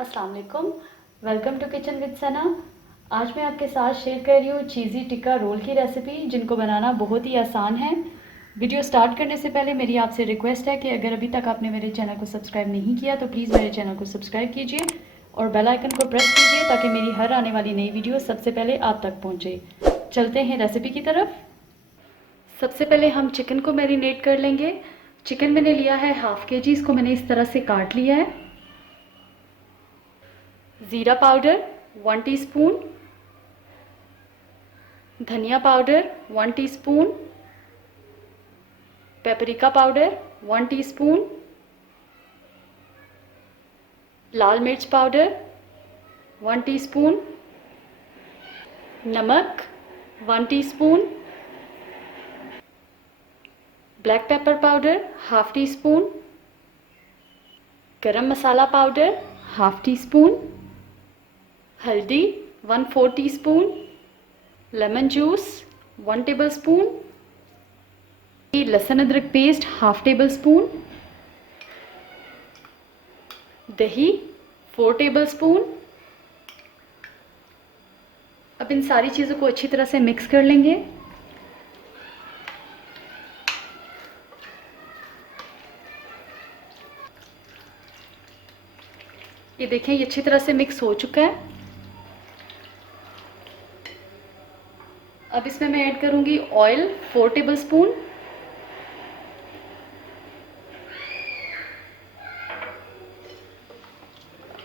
अस्सलाम वालेकुम। Welcome to kitchen with सना। आज मैं आपके साथ शेयर कर रही हूँ चीज़ी टिक्का रोल की रेसिपी, जिनको बनाना बहुत ही आसान है। वीडियो स्टार्ट करने से पहले मेरी आपसे रिक्वेस्ट है कि अगर अभी तक आपने मेरे चैनल को सब्सक्राइब नहीं किया तो प्लीज़ मेरे चैनल को सब्सक्राइब कीजिए और बेल आइकन को प्रेस कीजिए ताकि मेरी हर आने वाली नई वीडियो सबसे पहले आप तक पहुँचे। चलते हैं रेसिपी की तरफ। सबसे पहले हम चिकन को मैरिनेट कर लेंगे। चिकन मैंने लिया है हाफ़ केजी, इसको मैंने इस तरह से काट लिया है। ज़ीरा पाउडर 1 टीस्पून, धनिया powder 1 teaspoon, paprika powder 1 teaspoon, लाल मिर्च पाउडर 1 टीस्पून, नमक 1 teaspoon, black pepper powder half teaspoon, garam masala powder half teaspoon, हल्दी 1/4 टीस्पून, लेमन जूस 1 टेबलस्पून, लहसुन अदरक पेस्ट हाफ़ टेबल स्पून, दही 4 टेबलस्पून। अब इन सारी चीज़ों को अच्छी तरह से मिक्स कर लेंगे। ये देखें, ये अच्छी तरह से मिक्स हो चुका है। अब इसमें मैं ऐड करूंगी ऑयल 4 टेबलस्पून,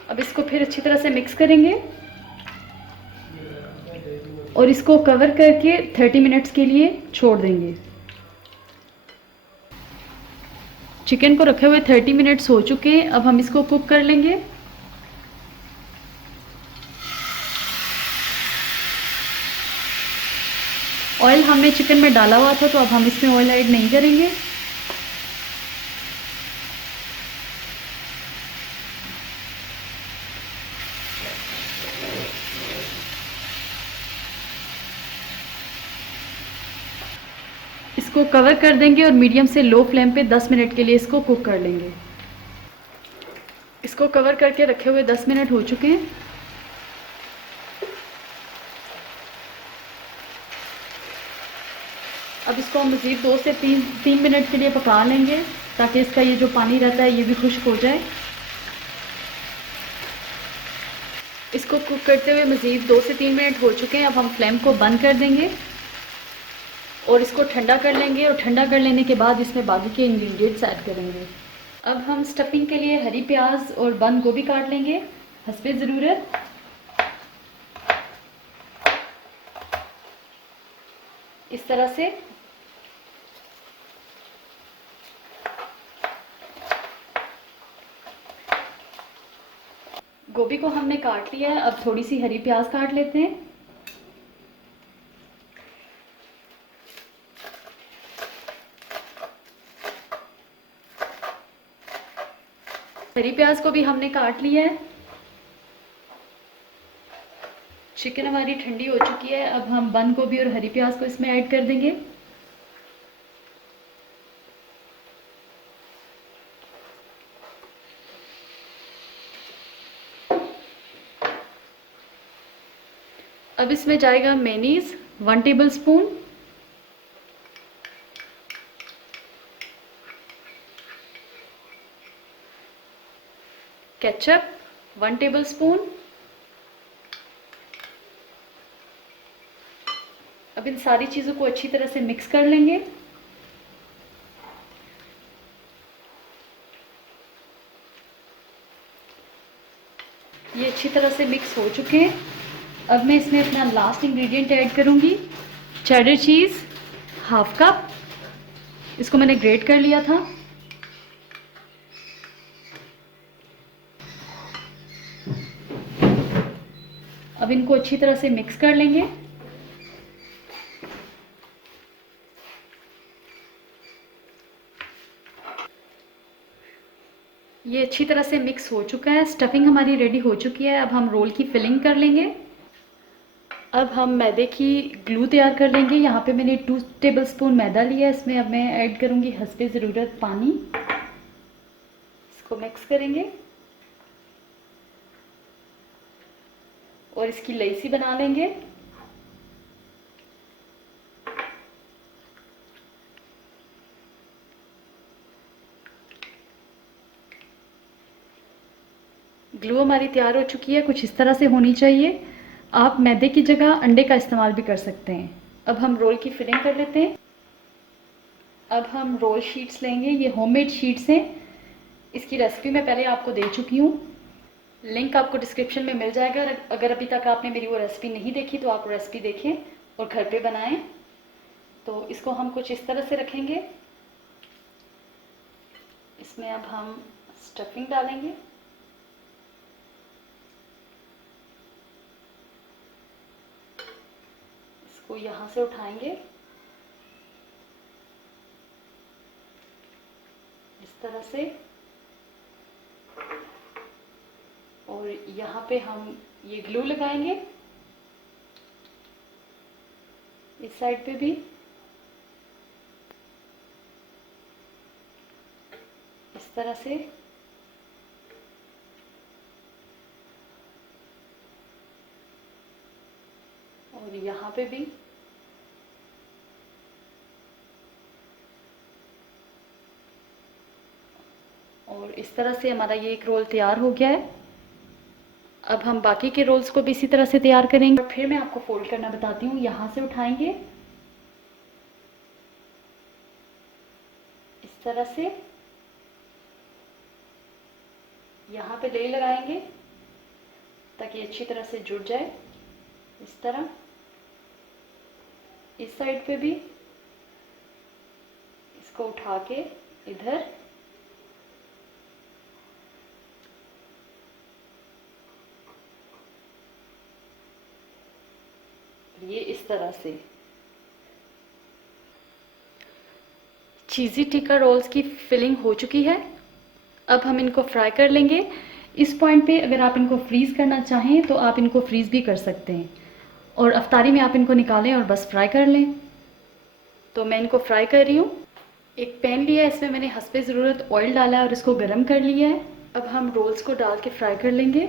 अब इसको फिर अच्छी तरह से मिक्स करेंगे और इसको कवर करके 30 मिनट्स के लिए छोड़ देंगे। चिकन को रखे हुए 30 मिनट्स हो चुके हैं। अब हम इसको कुक कर लेंगे। ऑयल हमने चिकन में डाला हुआ था तो अब हम इसमें ऑयल ऐड नहीं करेंगे। इसको कवर कर देंगे और मीडियम से लो फ्लेम पे 10 मिनट के लिए इसको कुक कर लेंगे। इसको कवर करके रखे हुए 10 मिनट हो चुके हैं। अब इसको हम मज़ीद 2 से 3 मिनट के लिए पका लेंगे ताकि इसका ये जो पानी रहता है ये भी खुश्क हो जाए। इसको कुक करते हुए मज़ीद 2 से 3 मिनट हो चुके हैं। अब हम फ्लेम को बंद कर देंगे और इसको ठंडा कर लेंगे और ठंडा कर लेने के बाद इसमें बाकी के इंग्रेडिएंट्स ऐड करेंगे। अब हम स्टफिंग के लिए हरी प्याज और बंद गोभी काट लेंगे हस्बे ज़रूरत। इस तरह से गोभी को हमने काट लिया है। अब थोड़ी सी हरी प्याज काट लेते हैं। हरी प्याज को भी हमने काट लिया है। चिकन हमारी ठंडी हो चुकी है। अब हम बंद गोभी और हरी प्याज को इसमें ऐड कर देंगे। अब इसमें जाएगा मेयोनीज 1 टेबलस्पून, केचप 1 टेबलस्पून। अब इन सारी चीज़ों को अच्छी तरह से मिक्स कर लेंगे। ये अच्छी तरह से मिक्स हो चुके हैं। अब मैं इसमें अपना लास्ट इंग्रेडिएंट ऐड करूंगी, चेडर चीज़ हाफ कप। इसको मैंने ग्रेट कर लिया था। अब इनको अच्छी तरह से मिक्स कर लेंगे। ये अच्छी तरह से मिक्स हो चुका है। स्टफिंग हमारी रेडी हो चुकी है। अब हम रोल की फिलिंग कर लेंगे। अब हम मैदे की ग्लू तैयार कर लेंगे। यहाँ पे मैंने 2 टेबलस्पून मैदा लिया है। इसमें अब मैं ऐड करूँगी हस्बे ज़रूरत पानी। इसको मिक्स करेंगे। और इसकी लईसी बना लेंगे। ग्लू हमारी तैयार हो चुकी है, कुछ इस तरह से होनी चाहिए। आप मैदे की जगह अंडे का इस्तेमाल भी कर सकते हैं। अब हम रोल की फिलिंग कर लेते हैं। अब हम रोल शीट्स लेंगे, ये होममेड शीट्स हैं। इसकी रेसिपी मैं पहले आपको दे चुकी हूँ, लिंक आपको डिस्क्रिप्शन में मिल जाएगा। अगर अभी तक आपने मेरी वो रेसिपी नहीं देखी तो आप रेसिपी देखें और घर पे बनाएं। तो इसको हम कुछ इस तरह से रखेंगे। इसमें अब हम स्टफिंग डालेंगे। इसको यहाँ से उठाएंगे इस तरह से, और यहाँ पे हम ये ग्लू लगाएंगे, इस साइड पे भी। इस तरह से और यहाँ पे भी। और इस तरह से हमारा ये एक रोल तैयार हो गया है। अब हम बाकी के रोल्स को भी इसी तरह से तैयार करेंगे। फिर मैं आपको फोल्ड करना बताती हूँ। यहाँ से उठाएंगे इस तरह से, यहाँ पे लेयर लगाएंगे ताकि अच्छी तरह से जुड़ जाए। इस तरह इस साइड पे भी इसको उठा के इधर, ये इस तरह से। चीज़ी टिक्का रोल्स की फिलिंग हो चुकी है। अब हम इनको फ्राई कर लेंगे। इस पॉइंट पे अगर आप इनको फ्रीज़ करना चाहें तो आप इनको फ्रीज़ भी कर सकते हैं, और अफ्तारी में आप इनको निकालें और बस फ्राई कर लें। तो मैं इनको फ्राई कर रही हूँ। एक पैन लिया है, इसमें मैंने हस्बे ज़रूरत ऑयल डाला है और इसको गर्म कर लिया है। अब हम रोल्स को डाल के फ्राई कर लेंगे।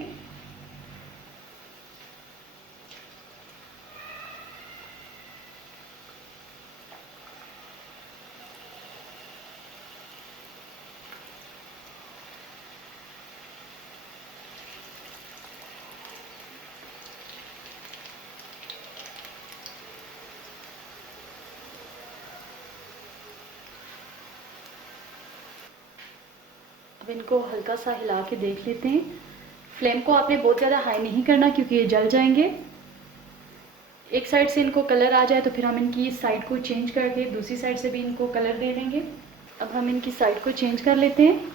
अब इनको हल्का सा हिला के देख लेते हैं। फ्लेम को आपने बहुत ज़्यादा हाई नहीं करना क्योंकि ये जल जाएंगे। एक साइड से इनको कलर आ जाए तो फिर हम इनकी साइड को चेंज करके दूसरी साइड से भी इनको कलर दे देंगे। अब हम इनकी साइड को चेंज कर लेते हैं।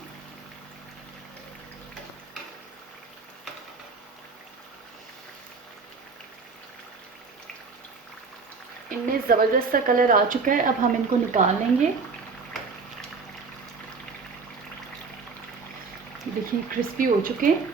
इनमें ज़बरदस्त सा कलर आ चुका है। अब हम इनको निकाल लेंगे। देखिए क्रिस्पी हो चुके हैं।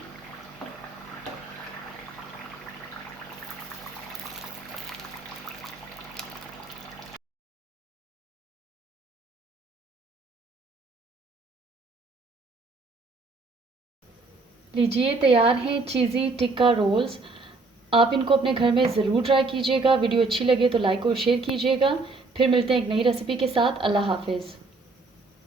लीजिए तैयार हैं चीज़ी टिक्का रोल्स। आप इनको अपने घर में ज़रूर ट्राई कीजिएगा। वीडियो अच्छी लगे तो लाइक और शेयर कीजिएगा। फिर मिलते हैं एक नई रेसिपी के साथ। अल्लाह हाफिज़।